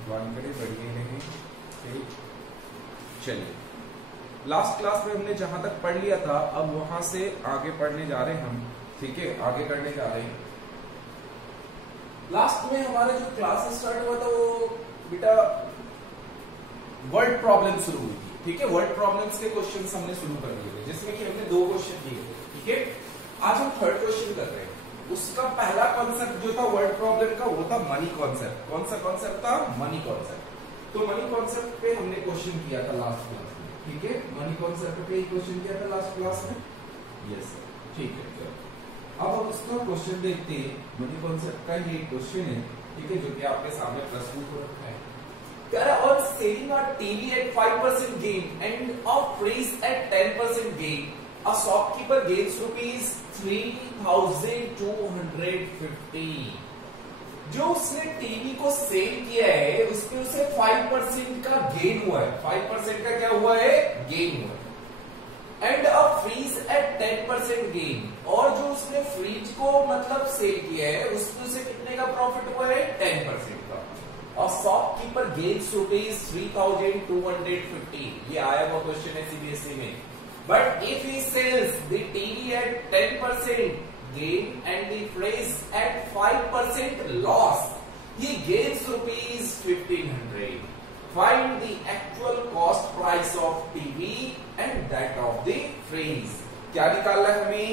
भगवान करे बढ़िया रहे। ठीक, चलिए लास्ट क्लास में हमने जहां तक पढ़ लिया था, अब वहां से आगे पढ़ने जा रहे हैं हम। ठीक है, आगे करने जा रहे हैं। लास्ट में हमारा जो क्लास स्टार्ट हुआ था वो बेटा वर्ड प्रॉब्लम शुरू हुई थी। ठीक है, वर्ड प्रॉब्लम्स के क्वेश्चंस हमने शुरू कर दिए थे, जिसमें कि हमने 2 क्वेश्चन दिए थे। ठीक है, आज हम 3rd क्वेश्चन कर रहे हैं। उसका पहला कॉन्सेप्ट जो था वर्ड प्रॉब्लम का, वो था मनी कॉन्सेप्ट। कौन सा कॉन्सेप्ट था? Money concept. तो मनी कॉन्सेप्ट पे हमने क्वेश्चन किया था लास्ट क्लास में। ठीक है, मनी कॉन्सेप्ट पे ही क्वेश्चन किया था लास्ट क्लास में। यस सर, ठीक है। अब हम उसका क्वेश्चन देखते हैं। मनी कॉन्सेप्ट का ये क्वेश्चन है, ठीक है, जो कि आपके सामने प्रस्तुत हो रखा है। On selling a TV at 5% gain and a freeze at 10% gain, a shopkeeper gains rupees 3,250। जो उसने टीवी को सेल किया है उसपे उसे 5% का गेन हुआ है। 5% का क्या हुआ है? गेन हुआ है। And a fridge at 10% gain, और जो उसने फ्रीज को मतलब सेल किया है उसपे उसे कितने का प्रॉफिट हुआ है? 10% का। और शॉपकीपर गेन्स रुपीज 3,250। ये आया हुआ क्वेश्चन है सीबीएसई में। But if he sells the TV at 10% gain and the phrase at 5% loss, he gains rupees 1,500. Find the actual cost price of TV and that of the phrase। क्या निकालना है हमें?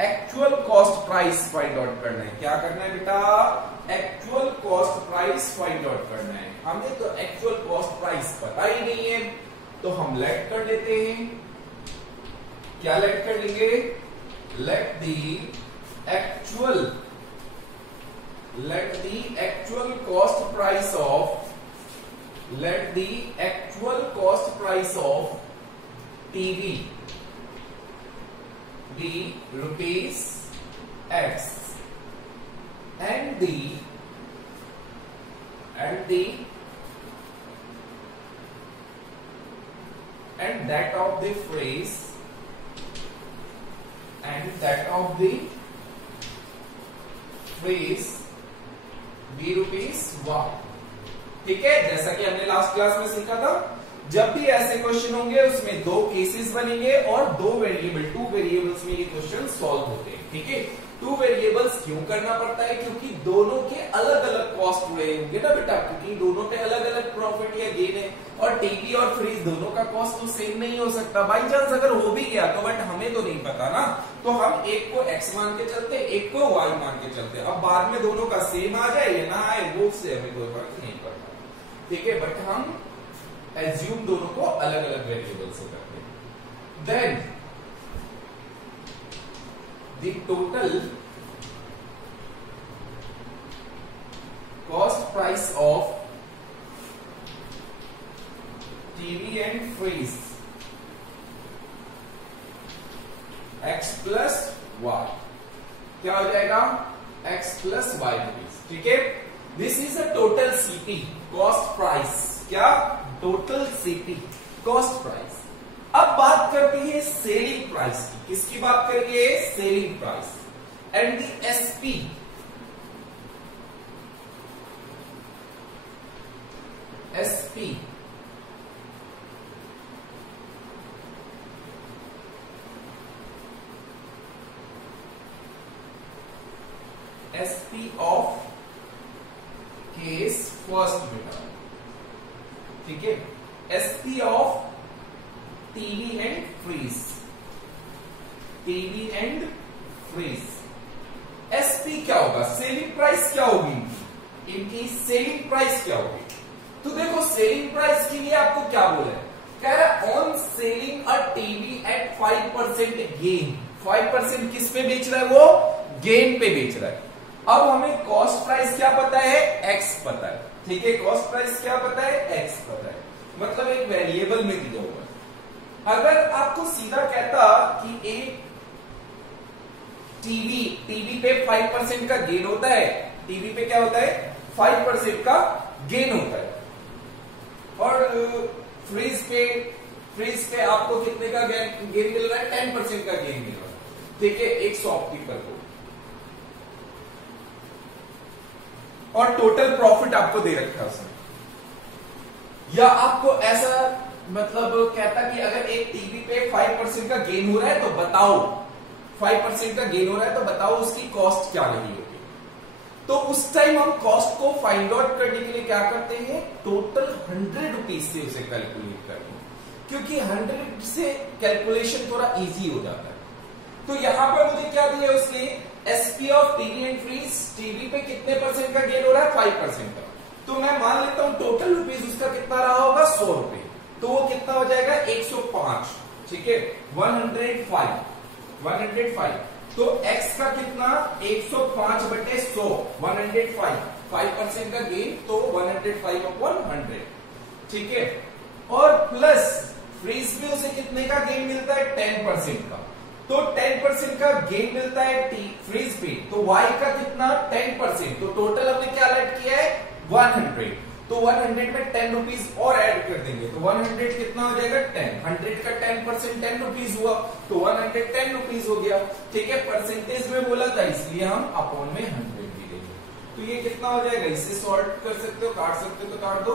Actual cost price find out करना है। क्या करना है बेटा? Actual cost price find out करना है। हमें तो एक्चुअल कॉस्ट प्राइस पता ही नहीं है, तो हम लेट कर लेते हैं। क्या लेट कर लेंगे? Let the actual cost price of TV be rupees X and that of the phrase be rupees 1। ठीक है, जैसा कि हमने लास्ट क्लास में सीखा था, जब भी ऐसे क्वेश्चन होंगे उसमें 2 केसेस बनेंगे और 2 वेरिएबल्स में ये क्वेश्चन सॉल्व होते हैं। ठीक है, 2 वेरिएबल्स क्यों करना पड़ता है? क्योंकि दोनों के अलग अलग कॉस्ट हुए होंगे ना बेटा, क्योंकि दोनों पे अलग अलग प्रॉफिट या गेन है। और टीवी और फ्रीज दोनों का कॉस्ट तो सेम नहीं हो सकता। बाई चांस अगर हो भी गया तो बट हमें तो नहीं पता ना, तो हम एक को x मान के चलते, एक को y मान के चलते। अब बाद में दोनों का सेम आ जाए या ना आए वो से हमें कोई फर्क नहीं पड़ता। ठीक है, बट हम एज्यूम दोनों को अलग अलग वेरिएबल से करते हैं। Then the total cost price of TV and fridge x plus y, क्या हो जाएगा? x plus y rupees. ठीक है, this is a total CP cost price. क्या? Total CP cost price. अब बात करती है सेलिंग प्राइस की। किसकी बात करेंगे? Selling price. And the SP, SP of case first बेटा। ठीक है, SP of TV and fridge. SP क्या होगा? सेलिंग प्राइस क्या होगी इनकी? सेलिंग प्राइस क्या होगी? तो देखो, सेलिंग प्राइस के लिए आपको क्या बोला है? कह रहा है on selling a TV at 5% gain. 5% किस पे बेच रहा है? वो गेन पे बेच रहा है। अब हमें कॉस्ट प्राइस क्या पता है? एक्स पता है। ठीक है, कॉस्ट प्राइस क्या पता है? एक्स पता है, मतलब एक वेरिएबल में दिया हुआ है। अगर आपको सीधा कहता कि एक टीवी पे 5% का गेन होता है, टीवी पे क्या होता है? 5% का गेन होता है। और फ्रीज पे आपको कितने का गेन मिल रहा है? 10% का गेन मिल रहा है। ठीक है, एक शॉपकीपर को। और टोटल प्रॉफिट आपको दे रखा है उसने। या आपको ऐसा मतलब कहता कि अगर एक टीवी पे 5% का गेन हो रहा है तो बताओ, 5% का गेन हो रहा है तो बताओ उसकी कॉस्ट क्या रही होगी। तो उस टाइम हम कॉस्ट को फाइंड आउट करने के लिए क्या करते हैं, टोटल 100 रुपीज से उसे कैलकुलेट करते हैं, क्योंकि 100 से कैलकुलेशन थोड़ा इजी हो जाता है। तो यहां पर मुझे क्या दिया उसने, SP of TV and fridge, TV पे कितने परसेंट का गेन हो रहा है, 5% का। तो मैं मान लेता हूं टोटल रुपीज उसका कितना रहा होगा, 100 रुपए, तो वो कितना हो जाएगा 105, ठीक है, 105। तो x का कितना 105 बटे 100, 105, 5% का गेन तो 105/100, ठीक है। और प्लस फ्रीज में उसे कितने का गेन मिलता है, 10% का, तो 10% का गेन मिलता है फ्रीज पे, तो y का कितना 10%, तो टोटल हमने क्या ऐड किया है 100, तो 100 में 10 रुपीज और ऐड कर देंगे, तो 100 कितना हो जाएगा 10, 100 का 10% 10 रुपीज हुआ, तो 110 रुपीज हो गया, ठीक है। परसेंटेज में बोला था इसलिए हम अपॉन में 100 भी देंगे, तो ये कितना हो जाएगा, इसे सॉल्व कर सकते हो, काट सकते हो तो काट दो,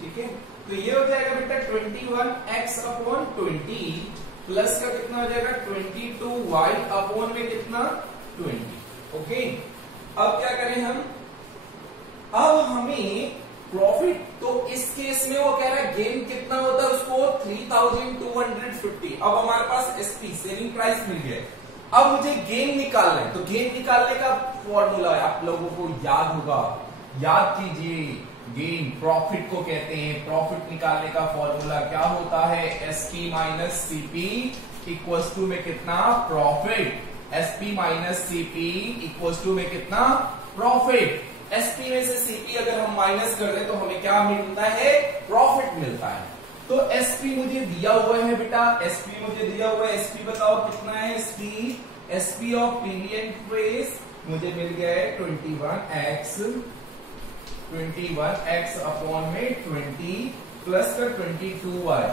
ठीक है। तो ये हो जाएगा बेटा 21x/20 प्लस का कितना हो जाएगा 22y अपॉन में कितना 20, ओके। अब क्या करें हम, अब हमें प्रॉफिट, तो इस केस में वो कह रहा है गेन कितना होता है उसको 3250, अब हमारे पास एसपी सेलिंग प्राइस मिल गया। अब मुझे गेन निकालना है, तो गेन निकालने का फॉर्मूला आप लोगों को याद होगा, याद कीजिए, गेन प्रॉफिट को कहते हैं, प्रॉफिट निकालने का फॉर्मूला क्या होता है, SP minus CP equals to में कितना profit, SP minus CP equals to में कितना प्रॉफिट, एसपी में से सीपी अगर हम माइनस कर दें तो हमें क्या मिलता है, प्रॉफिट मिलता है। तो एसपी मुझे दिया हुआ है बेटा, एसपी मुझे दिया हुआ है, एसपी बताओ कितना है, SP, SP of TV and fridge मुझे मिल गया है 21x अपॉन में 20 प्लस का 22y,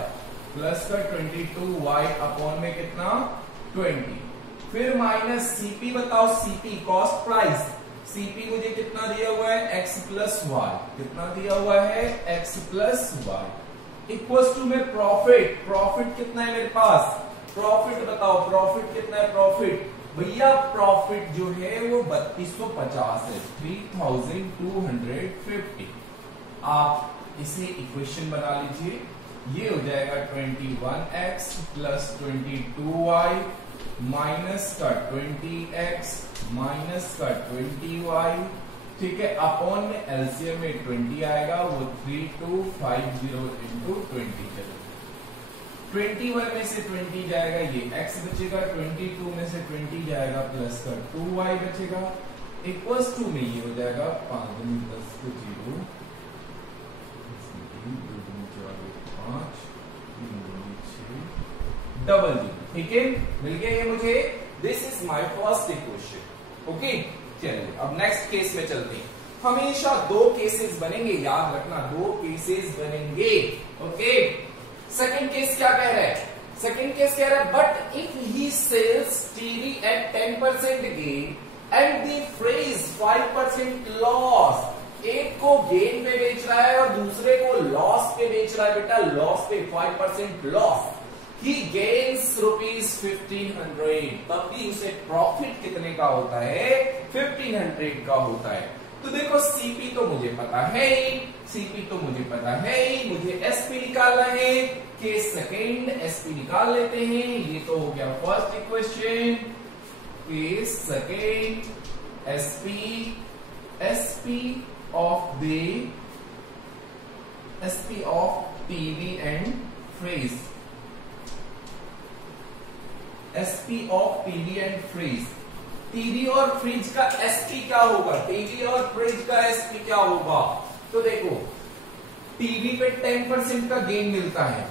प्लस का 22y अपॉन में कितना 20, फिर माइनस सीपी बताओ, सीपी कॉस्ट प्राइस, सीपी मुझे कितना दिया हुआ है x प्लस वाई, कितना दिया हुआ है x plus y, equals to में प्रॉफिट, प्रॉफिट कितना है मेरे पास, प्रॉफिट बताओ प्रॉफिट कितना है, प्रॉफिट भैया प्रॉफिट जो है वो 3250 है, 3250। आप इसे इक्वेशन बना लीजिए, ये हो जाएगा 21x प्लस 22y माइनस का 20x माइनस का 20y, ठीक है, अपॉन में एलसीएम में 20 आएगा, वो 3250 इंटू 20 चलेगा, 21 में से 20 जाएगा, ये x बचेगा, 22 में से 20 जाएगा, प्लस का 2y बचेगा, इक्वल्स टू में ये हो जाएगा 5 10 को 0, 5 ठीक है, मिल गया ये मुझे, this is my first equation, okay. चलिए अब नेक्स्ट केस में चलते हैं, हमेशा दो केसेस बनेंगे, याद रखना दो केसेस बनेंगे, ओके। सेकंड केस क्या कह रहा है, सेकंड केस कह रहा है but if he sells TV at 10% gain and the fridge 5% loss, एक को गेन पे बेच रहा है और दूसरे को लॉस पे बेच रहा है, बेटा लॉस पे 5% लॉस, ही गेन्स ₹1500, तब भी उसे प्रॉफिट कितने का होता है, 1500 का होता है। तो देखो सीपी तो मुझे पता है ही, सीपी तो मुझे पता है ही, मुझे एसपी निकालना है, केस सेकेंड एसपी निकाल लेते हैं, ये तो हो गया first equation, case second SP, SP of the SP of TV and fridge, SP of TV and fridge, TV और फ्रिज का एसपी क्या होगा, टीवी और फ्रिज का एसपी क्या होगा, तो देखो टीवी पे 10% का गेन मिलता है,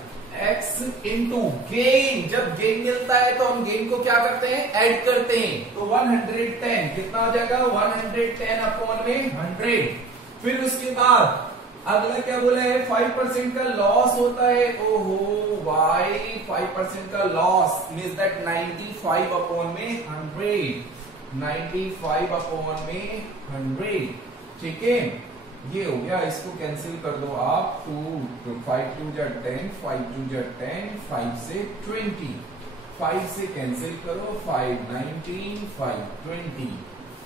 x इंटू गेन, जब गेन मिलता है तो हम गेन को क्या करते हैं, ऐड करते हैं, तो 110 कितना हो जाएगा 110 अपॉन में 100, फिर उसके बाद अगला क्या बोला है, 5% का लॉस होता है। ओहो वाई 5% का लॉस मीन्स दैट 95 अपॉन में 100, 95 अपॉन में 100। ठीक है, ये हो गया, इसको कैंसिल कर दो आप, 2 5 2 जा 10, 5 2 जा 10, 5 से 20, 5 से कैंसिल करो, 5 19, 5 20,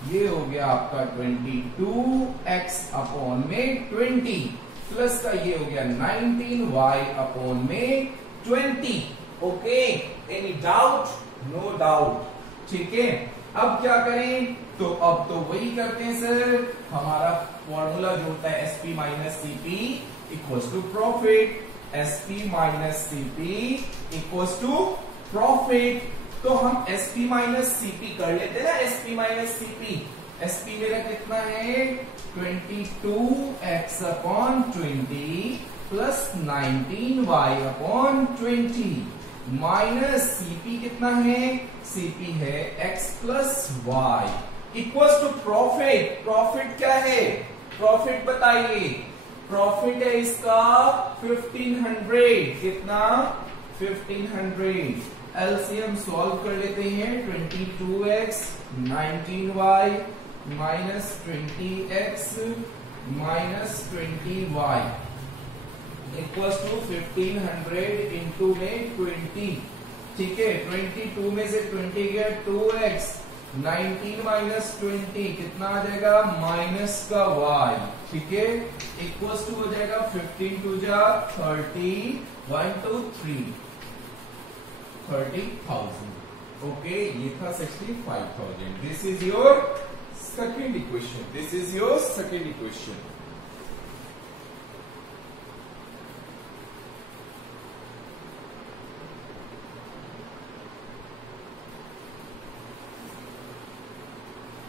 ये हो गया आपका 22x अपॉन में 20 प्लस का ये हो गया 19y अपॉन में 20। Okay, any doubt? No doubt. ठीक है, अब क्या करें, तो अब तो वही करते हैं सर, हमारा फॉर्मूला जो होता है SP minus CP equals to profit, SP minus CP equals to profit. तो हम एसपी माइनस सीपी कर लेते हैं ना, एसपी माइनस सीपी, एसपी मेरा कितना है 22x upon 20 plus 19y upon 20 minus CP कितना है, सीपी है x प्लस y equals to profit. Profit क्या है, प्रॉफिट बताइए, प्रॉफिट है इसका 1500, कितना 1500। एलसीएम सॉल्व कर लेते हैं, 22x 19y minus 20x minus 20y equals to 1500 into में 20। ठीक है, 22 में से 20 गया 2x, 19 माइनस 20 कितना आ जाएगा, माइनस का y। ठीक है, इक्वल्स टू हो जाएगा 15 टू जा 30, 1 2 3 30,000। ओके, ये था 65,000। This is your second equation, this is your second equation.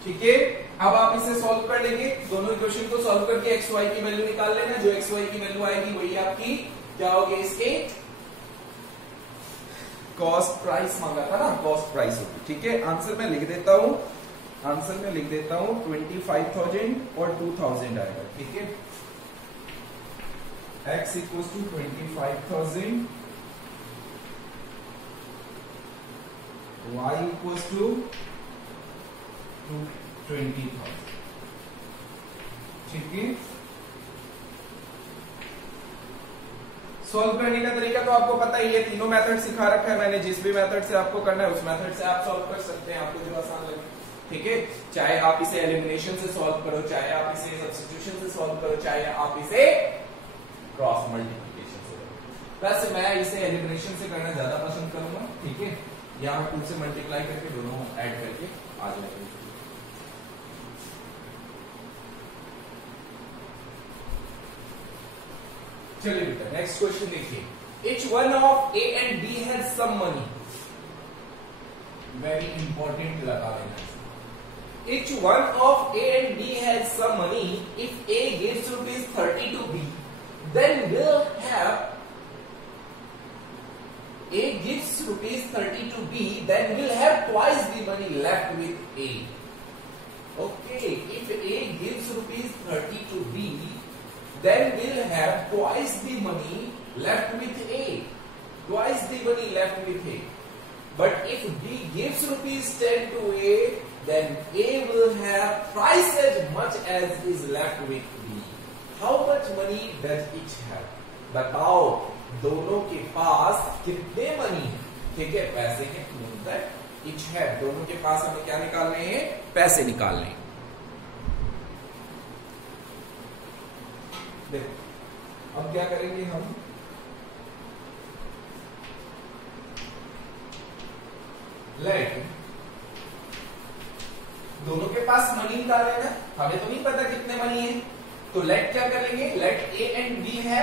ठीक है, अब आप इसे सॉल्व कर लेंगे, दोनों इक्वेशन को सॉल्व करके एक्स वाई की वैल्यू निकाल लेना, जो एक्स वाई की वैल्यू आएगी वही आपकी क्या होगी, इसके कॉस्ट प्राइस मांगा था ना, कॉस्ट प्राइस होगी। ठीक है, आंसर में लिख देता हूं, आंसर में लिख देता हूं 25,000 और 2,000 आएगा। ठीक है, x equal to 25,000, y equal to 20,000। ठीक है, सॉल्व करने का तरीका तो आपको पता ही है, तीनों मेथड सिखा रखा है मैंने, जिस भी मेथड से आपको करना है उस मेथड से आप सॉल्व कर सकते हैं, आपको जो आसान लगे। ठीक है, चाहे आप इसे एलिमिनेशन से सॉल्व करो, चाहे आप इसे सब्स्टिट्यूशन से सॉल्व करो, चाहे आप इसे क्रॉस मल्टीप्लिकेशन से करो। वैसे मैं इसे एलिमिनेशन से करना ज्यादा पसंद करूंगा। ठीक है, यहां 2 से मल्टीप्लाई करके दोनों ऐड करके आ जाएंगे। चलिए बेटा, नेक्स्ट क्वेश्चन देखिए, each one of A and B has some money, very important लगा लेना। Each one of A and B has some money. If A gives rupees 30 to B, then will have A gives rupees 30 to B, then will have twice the money left with A. Okay, if A gives rupees 30 to B, then we'll have twice the money left with A. Twice the money left with A. But if B gives rupees 10 to A, then A will have twice as much as is left with B. How much money does each have? बताओ, दोनों के पास कितने money है? ठीक है, पैसे हैं, means that each have, दोनों के पास हमें क्या निकालने हैं, पैसे निकालने हैं। देखो, अब क्या करेंगे हम, लेट दोनों के पास मनी निकालना है, हमें तो नहीं पता कितने मनी है, तो लेट क्या कर लेंगे, लेट ए एंड बी है,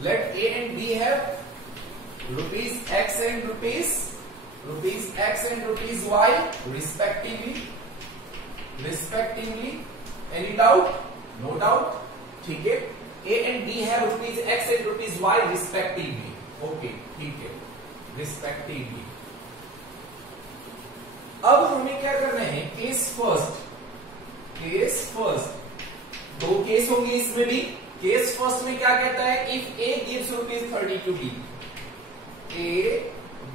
लेट ए एंड बी है rupees x and rupees x and rupees y respectively, any doubt? No doubt. ठीक है, ए एंड बी है rupees x and rupees y respectively. Okay, ठीक है, respectively. अब हमें क्या करना है, केस फर्स्ट, दो केस होंगे इसमें भी। केस फर्स्ट में क्या कहता है, if A gives ₹30 to B, A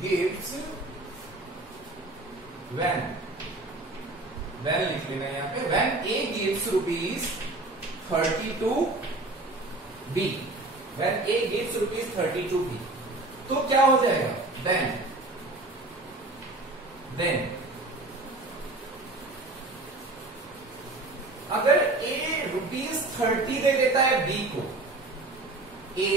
gives when लिख लेना है यहां पे, when A gives ₹30 to B, when A gives ₹30 to B, तो क्या हो जाएगा, देन अगर ए ₹30 दे देता है बी को, ए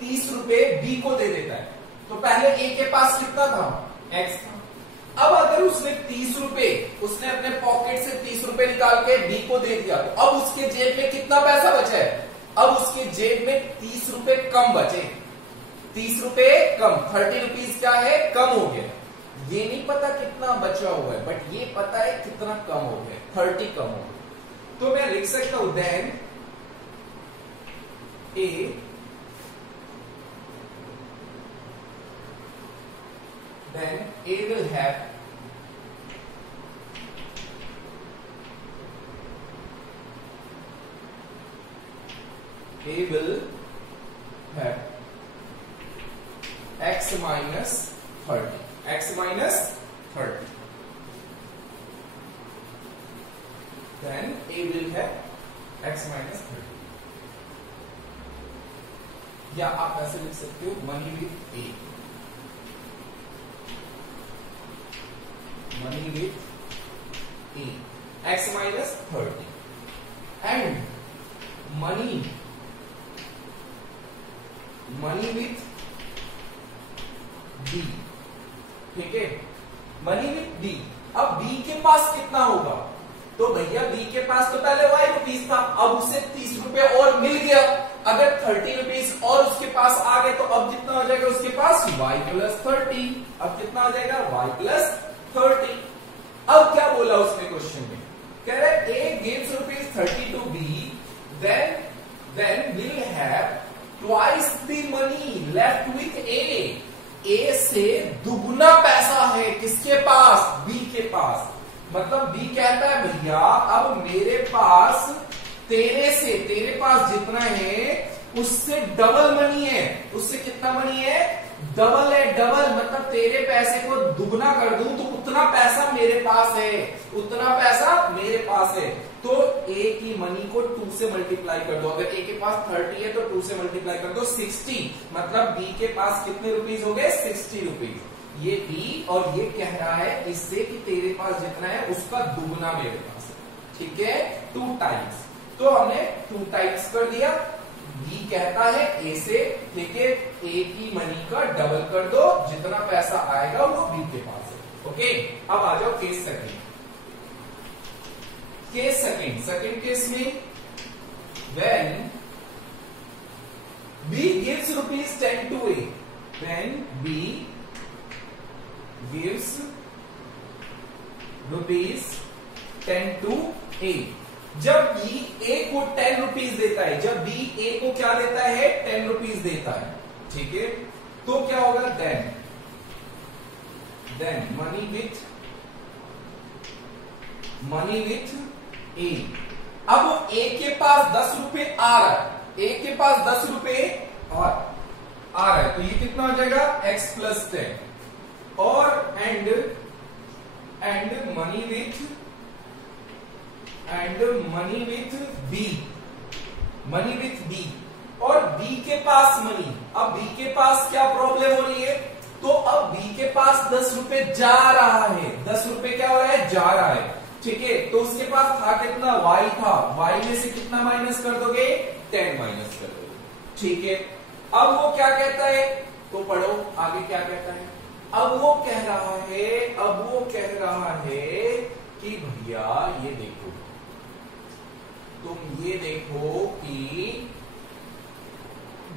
30 रुपए बी को दे देता है, तो पहले ए के पास कितना था, x था। अब अगर उसने 30 रुपए, उसने अपने पॉकेट से 30 रुपए निकाल के बी को दे दिया, तो अब उसके जेब में कितना पैसा बचा है, अब उसके जेब में 30 रुपए कम बचे, 30 रुपए कम, 30 रुपीज क्या है, कम हो गया। ये नहीं पता कितना बचा हुआ है, बट ये पता है कितना कम हो गया, 30 कम हो गया। तो मैं लिख सकता हूं then A will have x minus 30, x minus 30, then a will have x minus 30, या आप ऐसे लिख सकते हो money with A, money with A x minus 30 and money with B, ठीक है, मनी विथ बी। अब बी के पास कितना होगा, तो भैया बी के पास तो पहले ₹y था, अब उसे 30 रुपए और मिल गया, अगर 30 रुपीज और उसके पास आ गए, तो अब कितना हो जाएगा उसके पास, y plus 30, अब कितना हो जाएगा, y plus 30। अब क्या बोला उसने क्वेश्चन में, कह रहे a gives ₹30 to b, then will have twice the money left with a, ए से दुगना पैसा है किसके पास, बी के पास। मतलब बी कहता है भैया अब मेरे पास तेरे पास जितना है उससे डबल मनी है, उससे कितना मनी है, डबल है, डबल मतलब तेरे पैसे को दुगना कर दूं तो उतना पैसा मेरे पास है, उतना पैसा मेरे पास है। तो ए की मनी को 2 से मल्टीप्लाई कर दो, अगर ए के पास 30 है तो 2 से मल्टीप्लाई कर दो 60, मतलब बी के पास कितने रुपीज हो गए, 60 रुपीज। ये बी और ये कह रहा है इससे कि तेरे पास जितना है उसका दुगना मेरे पास है, ठीक है, 2 टाइम्स। तो हमने 2 टाइम्स कर दिया। बी कहता है ए से, ठीक है, ए की मनी का डबल कर दो, जितना पैसा आएगा वो बी के पास है। ओके, अब आ जाओ case second. Case second case में when B gives ₹10 to a, when B gives ₹10 to a, जब बी ए को 10 रुपीज देता है, जब बी ए को क्या देता है, 10 रुपीज देता है, ठीक है, तो क्या होगा, देन मनी विथ ए। अब ए के पास 10 रुपए आ रहा है, ए के पास 10 रुपए आ रहा है, तो ये कितना हो जाएगा, x plus 10 और एंड मनी विथ बी और बी के पास मनी। अब बी के पास क्या प्रॉब्लम हो रही है, तो अब बी के पास 10 रुपए जा रहा है, 10 रुपए क्या हो रहा है, जा रहा है, ठीक है, तो उसके पास था कितना, y था, y में से कितना माइनस कर दोगे, 10 माइनस कर दोगे, ठीक है। अब वो क्या कहता है, तो पढ़ो आगे क्या कहता है। अब वो कह रहा है कि भैया ये देखो, तुम ये देखो कि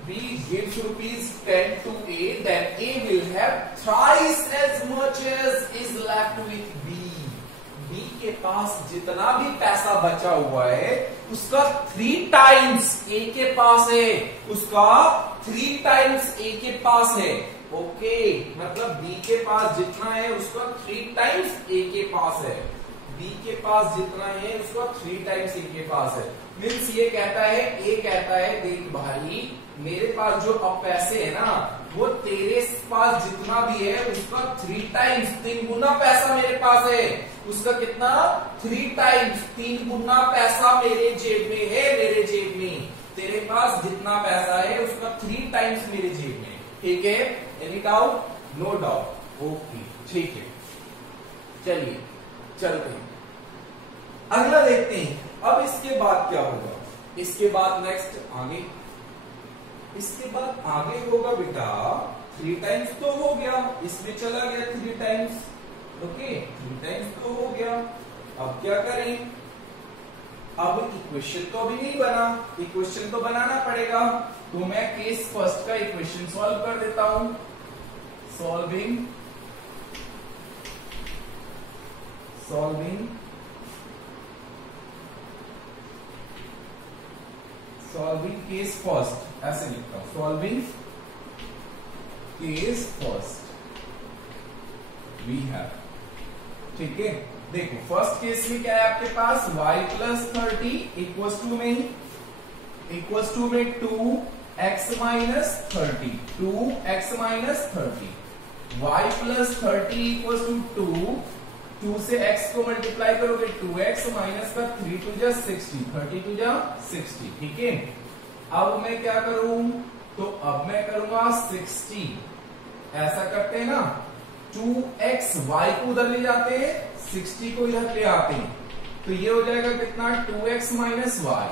B gives ₹10 to A, then A will have thrice as much as is left with B. B के पास जितना भी पैसा बचा हुआ है उसका 3 टाइम्स A के पास है, उसका 3 टाइम्स A के पास है। ओके, मतलब B के पास जितना है उसका 3 टाइम्स A के पास है। बी के पास जितना है उसका 3 टाइम्स इनके पास है। मीन्स ये कहता है, ए कहता है देख भाई मेरे पास जो अब पैसे है ना वो तेरे पास जितना भी है उसका 3 टाइम्स 3 गुना पैसा मेरे पास है। उसका कितना 3 टाइम्स 3 गुना पैसा मेरे जेब में है, मेरे जेब में। तेरे पास जितना पैसा है उसका 3 टाइम्स मेरे जेब में। ठीक है, any doubt? No doubt. Okay ठीक है, चलिए चलते हैं अगला देखते हैं। अब इसके बाद क्या होगा? इसके बाद नेक्स्ट आगे, इसके बाद आगे होगा बेटा 3 टाइम्स तो हो गया, इसमें चला गया 3 टाइम्स। ओके 3 टाइम्स तो हो गया। अब क्या करें? अब इक्वेशन तो अभी नहीं बना, इक्वेशन तो बनाना पड़ेगा। तो मैं केस फर्स्ट का इक्वेशन सॉल्व कर देता हूं। सॉल्विंग केस फर्स्ट ऐसे लिखता हूं, solving case first we have. ठीक है, देखो फर्स्ट केस में क्या है आपके पास y प्लस 30 इक्वल्स टू में 2x minus 30, 2x minus 30, y plus 30 equals to 2 से x को मल्टीप्लाई करोगे 2x माइनस का 3 टू जा 60, 30 टू जा 60। ठीक है, अब मैं क्या करूं? तो अब मैं करूंगा 60, ऐसा करते हैं ना 2x y को उधर ले जाते हैं, 60 को इधर ले आते हैं, तो ये हो जाएगा कितना 2x minus Y.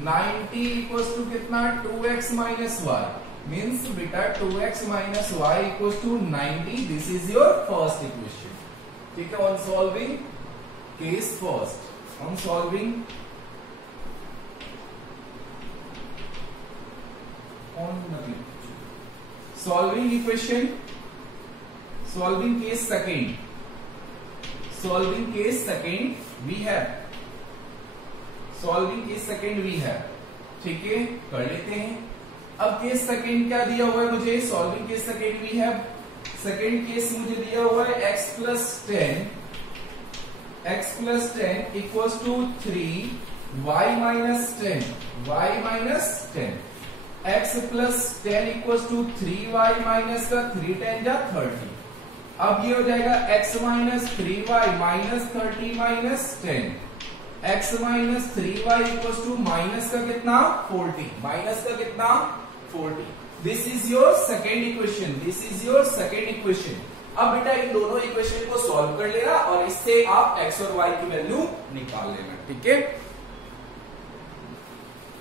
90 equals to कितना 2x माइनस वाई। मीन्स बेटा 2x minus y equals to 90। This is your first equation. ठीक है, on solving case first, on solving solving equation, solving case second, solving case second we have, solving case second we have. ठीक है, कर लेते हैं। अब case second क्या दिया हुआ है मुझे? Solving case second we have, second case मुझे दिया हुआ है x plus 10 equals to 3 y minus 10, y minus 10, x plus 10 equals to 3y minus का 3 10 जा 30। अब ये हो जाएगा x minus 3y minus 30 minus 10, x minus 3y equals to minus का कितना 40, माइनस का कितना 40। This is your second equation, this is your second equation. अब बेटा इन दोनों इक्वेशन को सॉल्व कर लेना और इससे आप x और y की वैल्यू निकाल लेना। ठीक है,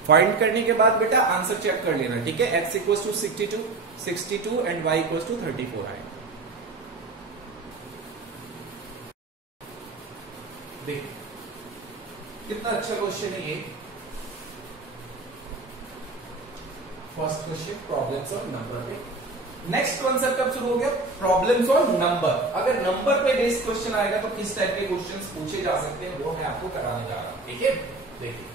फाइंड करने के बाद बेटा आंसर चेक कर लेना। ठीक है, x equals to 62 and y equals to 34 आए। देख कितना अच्छा क्वेश्चन है ये। First question problems on number पे। नेक्स्ट कॉन्सेप्ट कब शुरू हो गया? Problems on number. अगर नंबर पे बेस्ड क्वेश्चन आएगा तो किस टाइप के क्वेश्चंस पूछे जा सकते हैं वो मैं आपको कराने जा रहा हूं। ठीक है, देखिए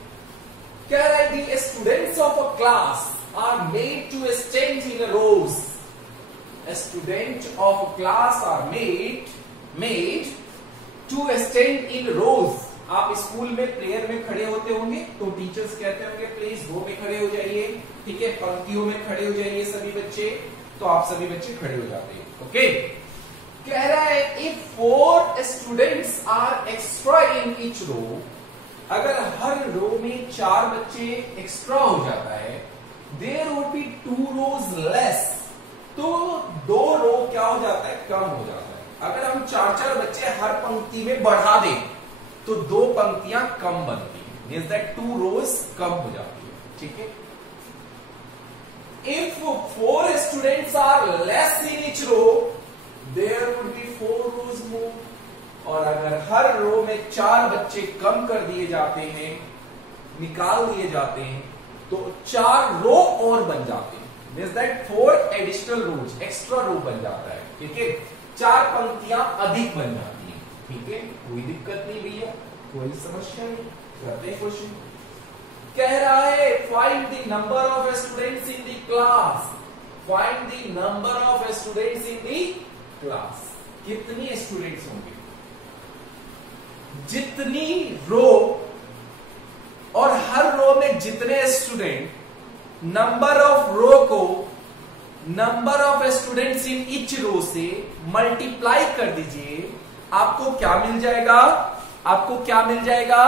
क्या है, the students of a class are made to stand in rows. A student of a class are made to stand in rows. आप स्कूल में प्रेयर में खड़े होते होंगे तो टीचर्स कहते होंगे प्लीज रो में खड़े हो जाइए। ठीक है, पंक्तियों में खड़े हो जाइए सभी बच्चे, तो आप सभी बच्चे खड़े हो जाते हैं। ओके, कह रहा है if 4 students are extra in each row, अगर हर रो में 4 बच्चे एक्स्ट्रा हो जाता है, there would be 2 rows less, तो 2 रो क्या हो जाता है, कम हो जाता है। अगर हम 4 बच्चे हर पंक्ति में बढ़ा दें तो 2 पंक्तियां कम बनती है, मींस दैट 2 रोज कम हो जाती है। ठीक है, if 4 students are less in each row, there would be 4 rows more. और अगर हर रो में 4 बच्चे कम कर दिए जाते हैं, निकाल दिए जाते हैं, तो 4 रो और बन जाते हैं, means that 4 additional rows, extra row बन जाता है। ठीक है, 4 पंक्तियां अधिक बन जाती हैं। ठीक है, कोई दिक्कत नहीं भैया, कोई समस्या नहीं। करते हैं क्वेश्चन। कह रहा है find the number of students in the class, find the number of students in the class. कितने स्टूडेंट्स होंगे? जितनी रो और हर रो में जितने स्टूडेंट, नंबर ऑफ रो को number of students in each row से मल्टीप्लाई कर दीजिए, आपको क्या मिल जाएगा? आपको क्या मिल जाएगा?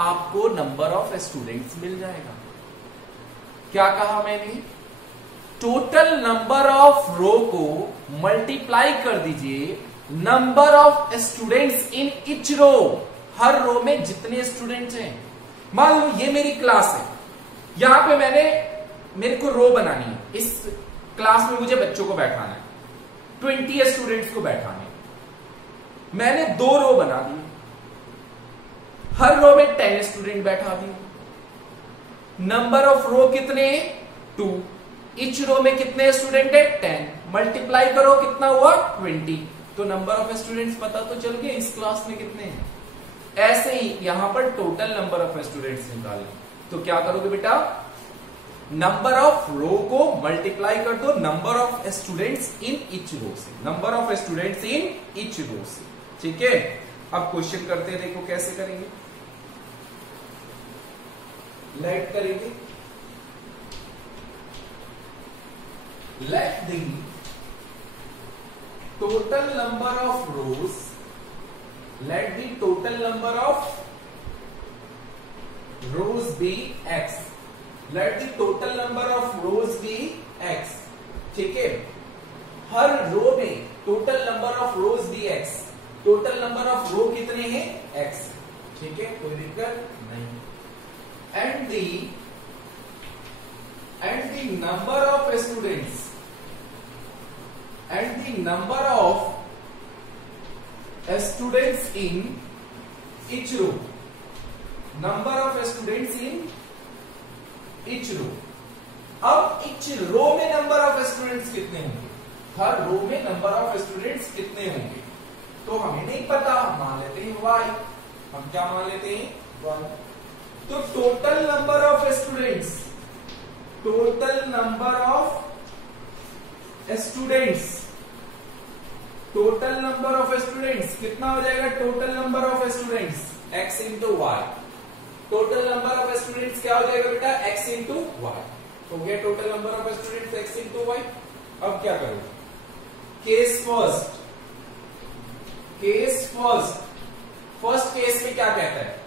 आपको नंबर ऑफ स्टूडेंट्स मिल जाएगा। क्या कहा मैंने? टोटल नंबर ऑफ रो को मल्टीप्लाई कर दीजिए number of students in each row, हर रो में जितने स्टूडेंट्स हैं। मान लो ये मेरी क्लास है, यहां पे मेरे को रो बनानी है, इस क्लास में मुझे बच्चों को बैठाना है, 20 स्टूडेंट्स को बैठाना है। मैंने 2 रो बना दी, हर रो में 10 स्टूडेंट बैठा दिए। नंबर ऑफ रो कितने? 2। ईच रो में कितने स्टूडेंट है? 10। मल्टीप्लाई करो, कितना हुआ? 20। तो नंबर ऑफ स्टूडेंट्स पता तो चल गया इस क्लास में कितने हैं। ऐसे ही यहां पर टोटल नंबर ऑफ स्टूडेंट्स निकालें, तो क्या करोगे बेटा? नंबर ऑफ रो को मल्टीप्लाई कर दो number of students in each row से, number of students in each row से। ठीक है, अब क्वेश्चन करते हैं, देखो कैसे करेंगे। लेट करेंगे, let the total number of rose, let the total number of rows be x, let the total number of rows be x। ठीक है, हर रो में टोटल नंबर ऑफ रोज भी x, टोटल नंबर ऑफ रो कितने हैं? x। ठीक है, कोई दिक्कत नहीं। and the number of students, and the number of students in each row, number of students in each row। अब each row में नंबर ऑफ स्टूडेंट्स कितने होंगे? हर रो में नंबर ऑफ स्टूडेंट्स कितने होंगे? तो हमें नहीं पता, मान लेते हैं y। हम क्या मान लेते हैं? y। तो total number of students, total number of students, total number of students कितना हो जाएगा? Total number of students x into y. Total number of students क्या हो जाएगा बेटा? x into y. हो गया total number of students x into y. अब क्या करोगे? Case first, case first, first case में क्या कहता है?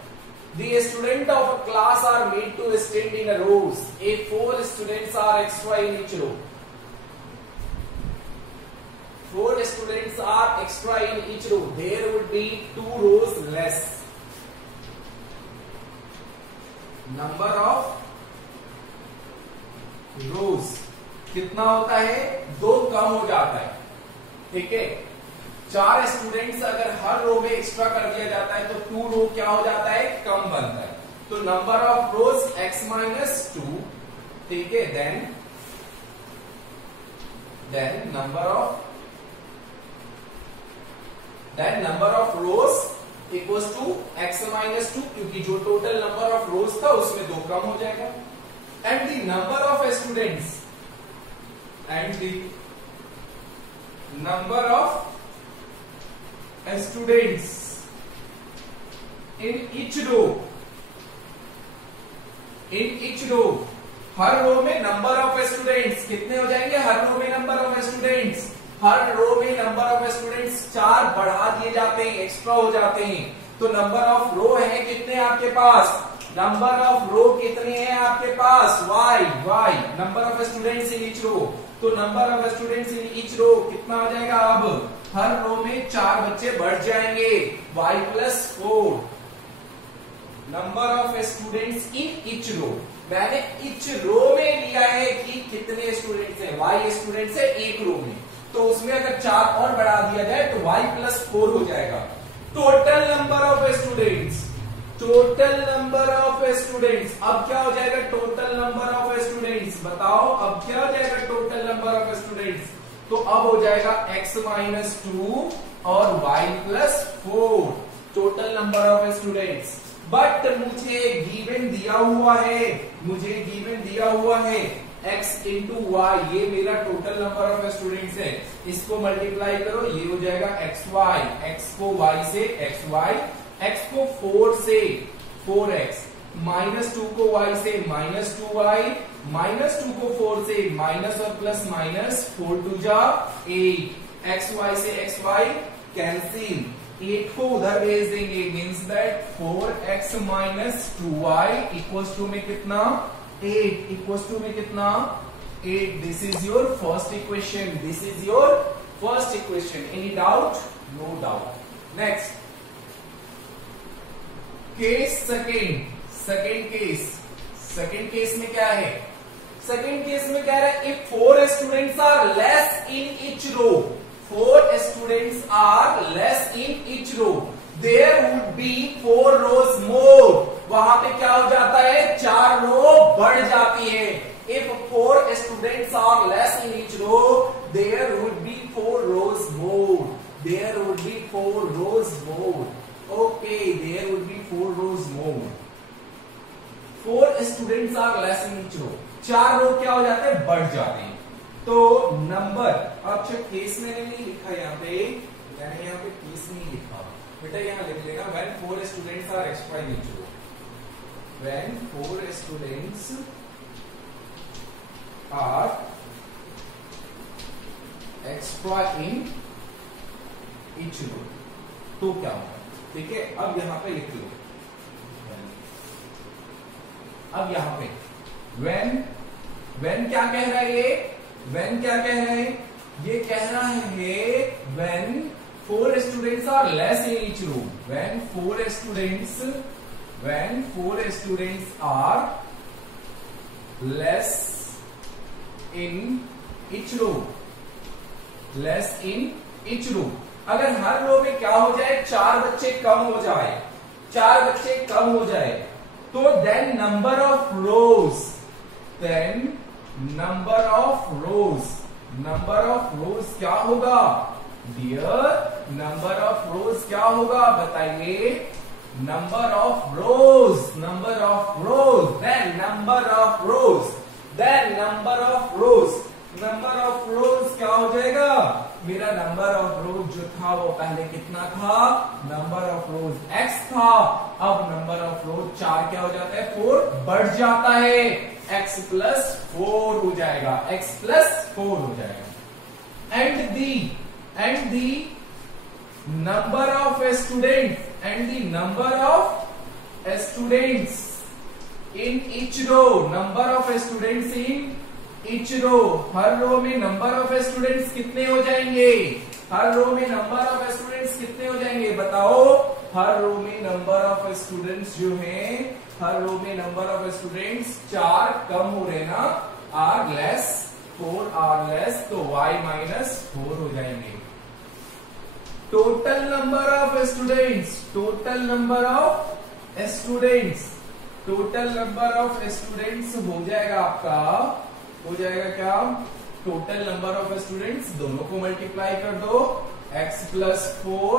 The student of a class are made to stand in a rows. A 4 students are extra in each row. 4 students are extra in each row. There would be 2 rows less. Number of rows कितना होता है? 2 कम हो जाता है। ठीक है, 4 students अगर हर रो में एक्स्ट्रा कर दिया जाता है तो 2 रो क्या हो जाता है? कम बनता है। तो number of rows x minus 2। ठीक है, then number of rows equals to x minus 2, क्योंकि जो टोटल नंबर ऑफ रोज था उसमें 2 कम हो जाएगा। And the number of students, and the number of students in each row, in each row, हर रो में नंबर ऑफ स्टूडेंट्स कितने हो जाएंगे? हर रो में number of students, her row में नंबर ऑफ स्टूडेंट्स 4 बढ़ा दिए जाते हैं, एक्स्ट्रा हो जाते हैं। तो नंबर ऑफ रो है कितने आपके पास? नंबर ऑफ रो कितने हैं आपके पास? y। Number of students in each row, तो number of students in each row कितना हो जाएगा? अब हर रो में 4 बच्चे बढ़ जाएंगे, y plus 4। Number of students in each row, मैंने ईच रो में लिया है कि कितने स्टूडेंट्स हैं, y स्टूडेंट्स है एक रो में, तो उसमें अगर 4 और बढ़ा दिया जाए तो y प्लस 4 हो जाएगा। Total number of students, total number of students, अब क्या हो जाएगा? टोटल नंबर ऑफ स्टूडेंट्स बताओ, अब क्या हो जाएगा? टोटल नंबर ऑफ स्टूडेंट्स, तो अब हो जाएगा x माइनस 2 और y plus 4, total number of students. But मुझे गिवन दिया हुआ है, मुझे गिवन दिया हुआ है x इंटू वाई, ये मेरा टोटल नंबर ऑफ स्टूडेंट्स है। इसको मल्टीप्लाई करो, ये हो जाएगा xy, x को y से xy x को 4 से 4x, -2 को y से -2y, -2 को 4 से माइनस और प्लस माइनस, 4 2 जा 8, xy से xy कैंसिल, 8 को उधर भेज देंगे, means that 4x minus 2y equals to में कितना 8, इक्वल्स टू में कितना 8. This is your first equation, this is your first equation. Any doubt? No doubt. Next case second case में क्या है? सेकेंड केस में कह रहा है if 4 students are less in each row, 4 students are less in each row, there would be 4 rows more. वहां पे क्या हो जाता है? 4 रो बढ़ जाती है. If 4 students are less in each row, there would be 4 rows more. There would be 4 rows more. Okay, there would be 4 rows more. 4 students are less in each row, 4 row क्या हो जाते हैं? बढ़ जाते हैं. तो नंबर, अब case मैंने नहीं लिखा यहाँ पे, मैंने यहाँ पे केस नहीं लिखा बेटा, यहाँ लिख लेगा when 4 students are extra in each row. When 4 students are extra in each row, तो क्या होगा? ठीक है, अब यहां पे लिख लो. अब यहां पे when क्या कह रहा है ये? when क्या कह रहा है? ये कह रहा है when 4 students are less in each room. When 4 students are less in each room, less in each room. अगर हर रो में क्या हो जाए? 4 बच्चे कम हो जाए, 4 बच्चे कम हो जाए, तो then number of rows क्या होगा? डियर, नंबर ऑफ रोज क्या होगा? बताइए. Number of rose, then number of rows क्या हो जाएगा? मेरा नंबर ऑफ रोज जो था वो पहले कितना था? नंबर ऑफ रोज x था. अब नंबर ऑफ रोज 4 क्या हो जाता है? 4 बढ़ जाता है, x प्लस 4 हो जाएगा, x प्लस 4 हो जाएगा. And the number of students in each row, number of students in each row, her row में नंबर ऑफ स्टूडेंट्स कितने हो जाएंगे? हर रो में नंबर ऑफ स्टूडेंट्स कितने हो जाएंगे? बताओ. हर रो में नंबर ऑफ स्टूडेंट्स जो है, हर रो में नंबर ऑफ स्टूडेंट्स 4 कम हो रहे ना, आर लेस, 4 आर लेस, तो y माइनस 4 हो जाएंगे. टोटल नंबर ऑफ स्टूडेंट्स हो जाएगा आपका, हो जाएगा क्या? टोटल नंबर ऑफ स्टूडेंट्स, दोनों को मल्टीप्लाई कर दो, x प्लस 4